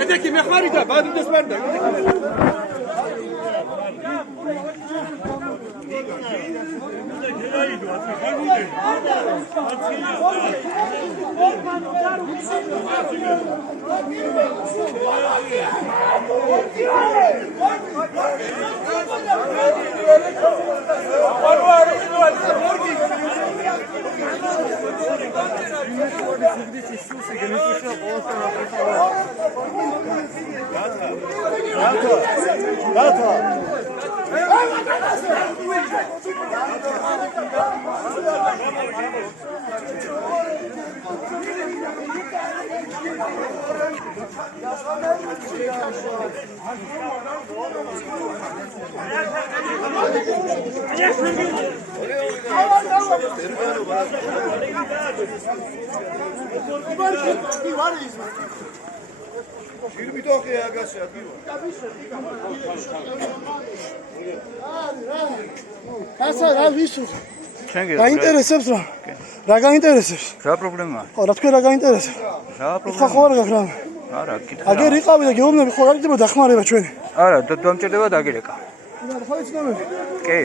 Edeki mehmarida, badım desmerde. გაინტერესებს რა? რა გაინტერესებს? რა პრობლემაა? ხო, რა თქვენ რა გაინტერესებს? რა ხა პრობლემა? ხო არ გაქვს რა? არა, კითხე. აგერ იყავი და გეუბნები ხო არ იქნება დახმარება ჩვენი? არა, დამჭირდება დაგირეკა. ხო იცნობები? კი.